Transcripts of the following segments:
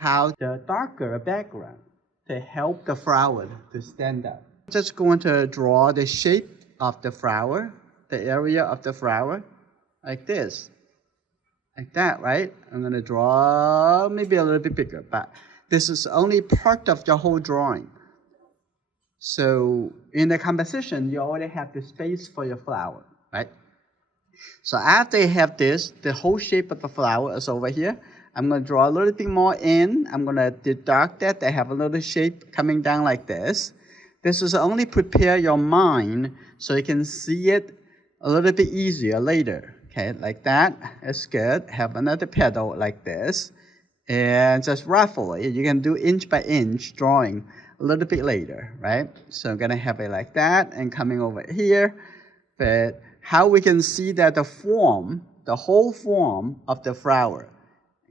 how the darker background to help the flower to stand out. Just going to draw the shape of the flower, the area of the flower, like this. Like that, right? I'm going to draw maybe a little bit bigger, but this is only part of the whole drawing. So in the composition, you already have the space for your flower, right? So after you have this, the whole shape of the flower is over here. I'm going to draw a little bit more in. I'm going to deduct that. I have a little shape coming down like this. This is only prepare your mind so you can see it a little bit easier later. Okay, like that. That's good. Have another petal like this. And just roughly, you can do inch by inch drawing a little bit later, right? So I'm going to have it like that and coming over here. But how we can see that the form, the whole form of the flower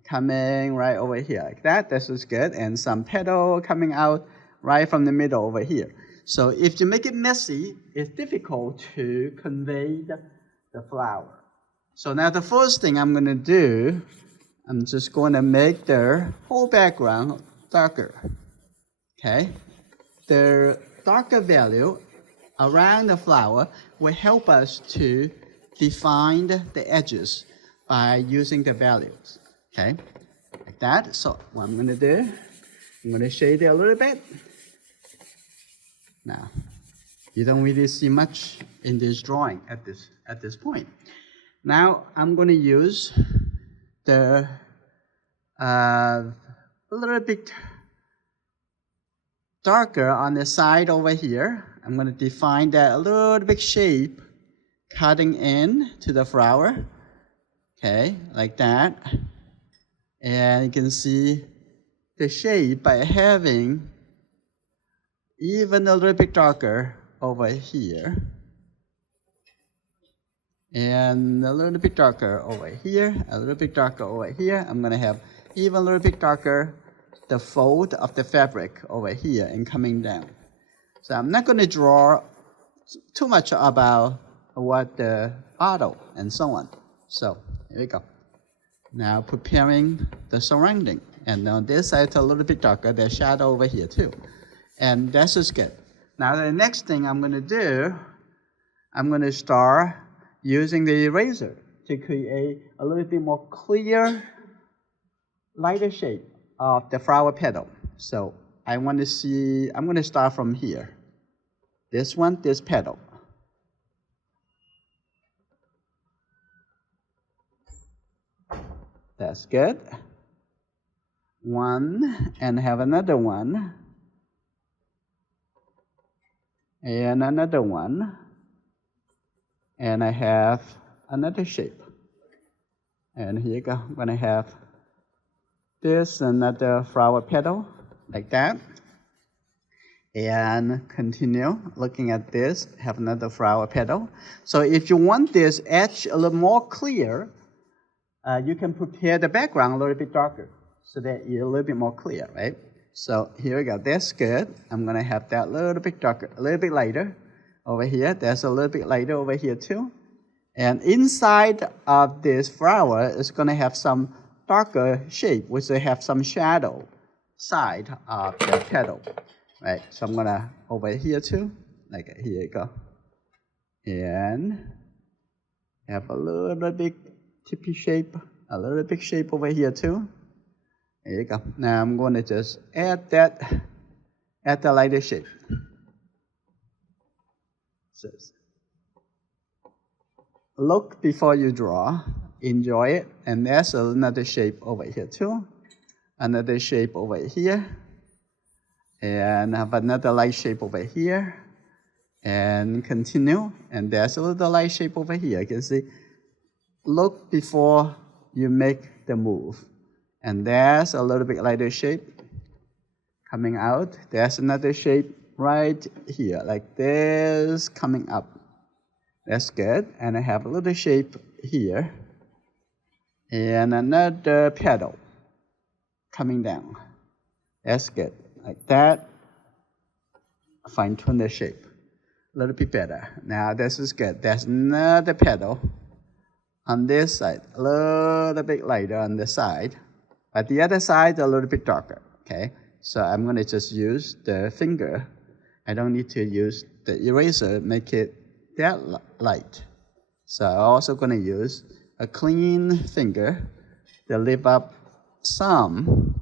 coming right over here like that. This is good. And some petal coming out right from the middle over here. So if you make it messy, it's difficult to convey the flower. So now the first thing I'm going to do, I'm just going to make the whole background darker. Okay? The darker value around the flower will help us to define the edges by using the values. Okay, like that. So what I'm going to do, I'm going to shade it a little bit. Now, you don't really see much in this drawing at this point. Now I'm going to use the a little bit darker on the side over here. I'm going to define that a little bit shape cutting in to the flower. Okay, like that. And you can see the shape by having even a little bit darker over here. And a little bit darker over here, a little bit darker over here. I'm going to have even a little bit darker the fold of the fabric over here and coming down. So I'm not going to draw too much about what the bottle and so on. So here we go. Now preparing the surrounding. And on this side, it's a little bit darker. There's shadow over here too. And this is good. Now the next thing I'm going to do, I'm going to start using the eraser to create a little bit more clear, lighter shape of the flower petal. So I want to see, I'm going to start from here. This one, this petal. That's good. One, and have another one. And another one. And I have another shape. And here you go. I'm going to have this, another flower petal, like that. And continue looking at this, have another flower petal. So if you want this edge a little more clear, you can prepare the background a little bit darker so that it's a little bit more clear, right? So here we go. That's good. I'm going to have that a little bit darker, a little bit lighter over here. That's a little bit lighter over here too. And inside of this flower is going to have some darker shape, which will have some shadow side of the petal, right? So I'm going to over here too, like here you go. And have a little bit tippy shape, a little bit shape over here too. There you go. Now I'm going to just add the lighter shape. So, look before you draw, enjoy it, and there's another shape over here too. Another shape over here. And have another light shape over here. And continue, and there's a little light shape over here. You can see. Look before you make the move. And there's a little bit lighter shape coming out. There's another shape right here, like this, coming up. That's good. And I have a little shape here. And another petal coming down. That's good. Like that. Fine tune the shape. A little bit better. Now this is good. There's another petal on this side. A little bit lighter on the side. But the other side a little bit darker, okay? So I'm gonna just use the finger. I don't need to use the eraser, make it that light. So I'm also gonna use a clean finger to lift up some.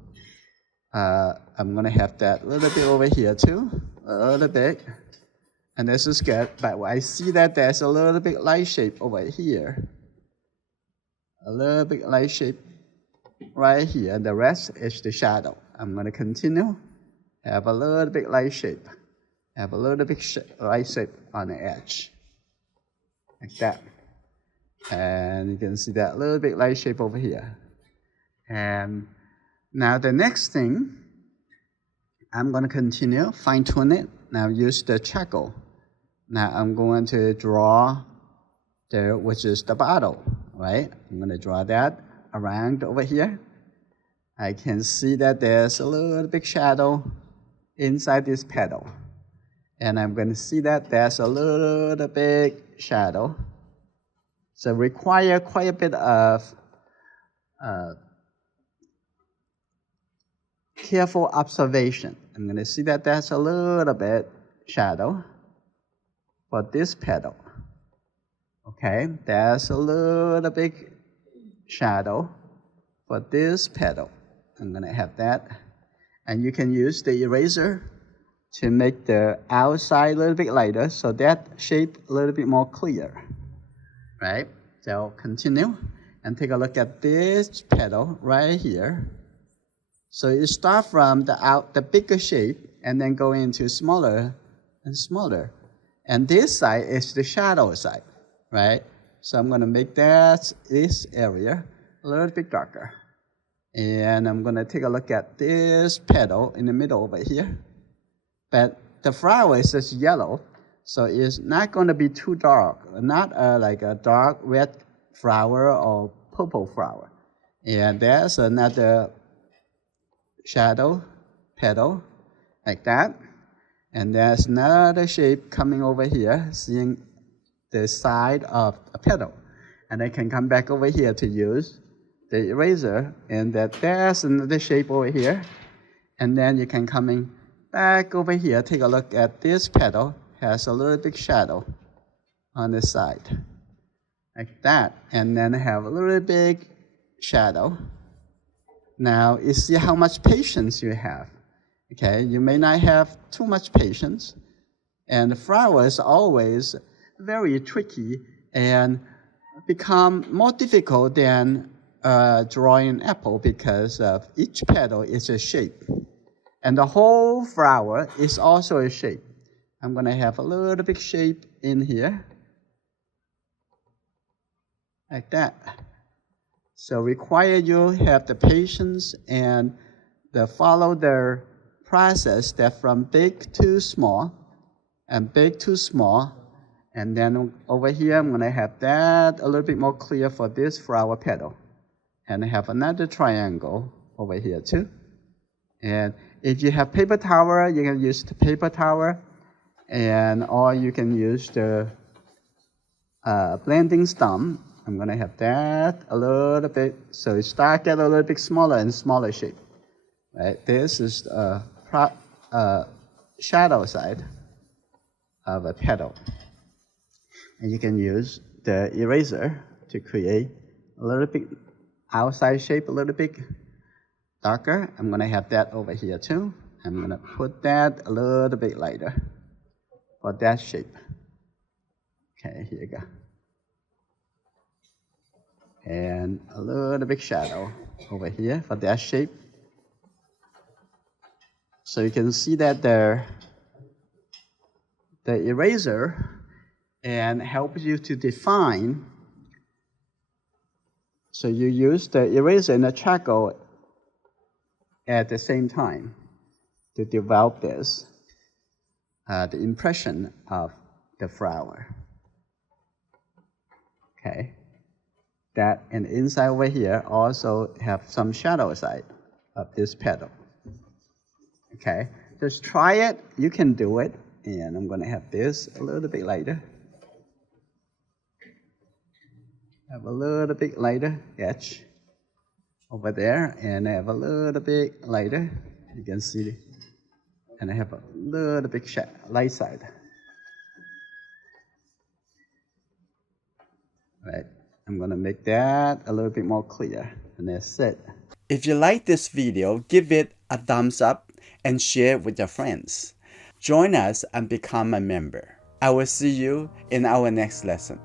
I'm gonna have that a little bit over here too, a little bit. And this is good, but I see that there's a little bit light shape over here. A little bit light shape right here, and the rest is the shadow. I'm gonna continue, have a little bit light shape, have a little bit light shape on the edge, like that. And you can see that little bit light shape over here. And now the next thing, I'm gonna continue, fine tune it. Now use the charcoal. Now I'm going to draw there, which is the bottle, right? I'm gonna draw that around over here. I can see that there's a little big shadow inside this petal. And I'm gonna see that there's a little big shadow. So require quite a bit of careful observation. I'm gonna see that there's a little bit shadow for this petal. Okay, there's a little big shadow for this petal. I'm gonna have that. And you can use the eraser to make the outside a little bit lighter so that shape a little bit more clear, right? So continue and take a look at this petal right here. So you start from the bigger shape and then go into smaller and smaller. And this side is the shadow side, right? So I'm gonna make this area a little bit darker. And I'm gonna take a look at this petal in the middle over here. But the flower is just yellow, so it's not gonna be too dark, not like a dark red flower or purple flower. And there's another shadow petal, like that. And there's another shape coming over here, seeing the side of a petal. And I can come back over here to use the eraser, and there's another shape over here. And then you can come back over here, take a look at this petal, has a little big shadow on the side, like that. And then have a little big shadow. Now, you see how much patience you have. Okay, you may not have too much patience. And the flower is always very tricky and become more difficult than drawing an apple because of each petal is a shape. And the whole flower is also a shape. I'm gonna have a little bit shape in here, like that. So require you have the patience and follow the process that from big to small and big to small. And then over here, I'm gonna have that a little bit more clear for this flower petal. And I have another triangle over here too. And if you have paper towel, you can use the paper towel, or you can use the blending stump. I'm gonna have that a little bit, so it starts get a little bit smaller and smaller shape. Right? This is a shadow side of a petal. And you can use the eraser to create a little bit outside shape, a little bit darker. I'm gonna have that over here too. I'm gonna put that a little bit lighter for that shape. Okay, here you go. And a little bit shadow over here for that shape. So you can see that the eraser and helps you to define. So you use the eraser and the charcoal at the same time to develop this, the impression of the flower. Okay. That and inside over here also have some shadow side of this petal. Okay, just try it. You can do it. And I'm going to have this a little bit lighter. Have a little bit lighter edge. over there, and I have a little bit lighter. You can see, and I have a little bit light side. Right, I'm gonna make that a little bit more clear, and that's it. If you like this video, give it a thumbs up and share it with your friends. Join us and become a member. I will see you in our next lesson.